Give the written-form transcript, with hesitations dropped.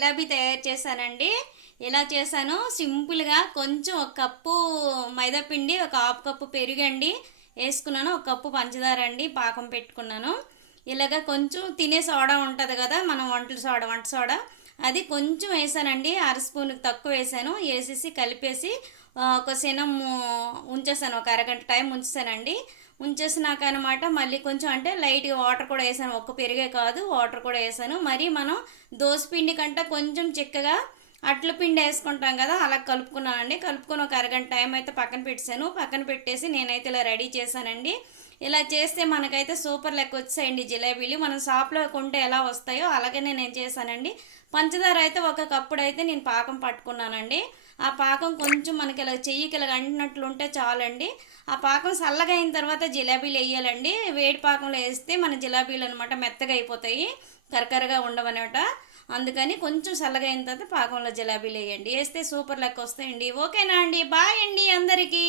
జిలేబీ తయారు చేశానండి. ఎలా చేశానో సింపుల్గా కొంచెం ఒక కప్పు మైదా పిండి, ఒక హాఫ్ కప్పు పెరుగండి వేసుకున్నాను, ఒక కప్పు పంచదార అండి పాకం పెట్టుకున్నాను. ఇలాగ కొంచెం తినే సోడా ఉంటుంది కదా, మనం వంట సోడా అది కొంచెం వేసానండి, అర స్పూన్కి తక్కువ వేసాను. వేసేసి కలిపేసి ఒక సినం ఉంచేసాను, ఒక అరగంట టైం ఉంచేసానండి. ఉంచేసినాక అనమాట మళ్ళీ కొంచెం అంటే లైట్గా వాటర్ కూడా వేసాను, ఒక్క పెరిగే కాదు వాటర్ కూడా వేసాను. మరి మనం దోసపిండి కంటే కొంచెం చిక్కగా అట్ల పిండి వేసుకుంటాం కదా, అలా కలుపుకున్నానండి. కలుపుకొని ఒక అరగంట టైం అయితే పక్కన పెట్టాను. పక్కన పెట్టేసి నేనైతే ఇలా రెడీ చేశానండి. ఇలా చేస్తే మనకైతే సూపర్ లెక్క వచ్చాయండి జిలేబీలు. మనం షాప్లో కొంటే ఎలా వస్తాయో అలాగనే నేను చేశానండి. పంచదార అయితే ఒక కప్పుడు అయితే నేను పాకం పట్టుకున్నానండి. ఆ పాకం కొంచెం మనకి ఇలా చెయ్యికి ఇలా అంటినట్లు ఉంటే చాలండి. ఆ పాకం చల్లగా అయిన తర్వాత జిలేబీలు వేయాలండి. వేడి పాకంలో వేస్తే మన జిలేబీలు అనమాట మెత్తగా అయిపోతాయి, కరకరగా ఉండవన్నమాట. అందుకని కొంచెం చల్లగా అయిన తర్వాత పాకంలో జిలేబీలు వేయండి, వేస్తే సూపర్ లెక్క వస్తాయండి. ఓకేనా అండి? బాయ్ అండి అందరికీ.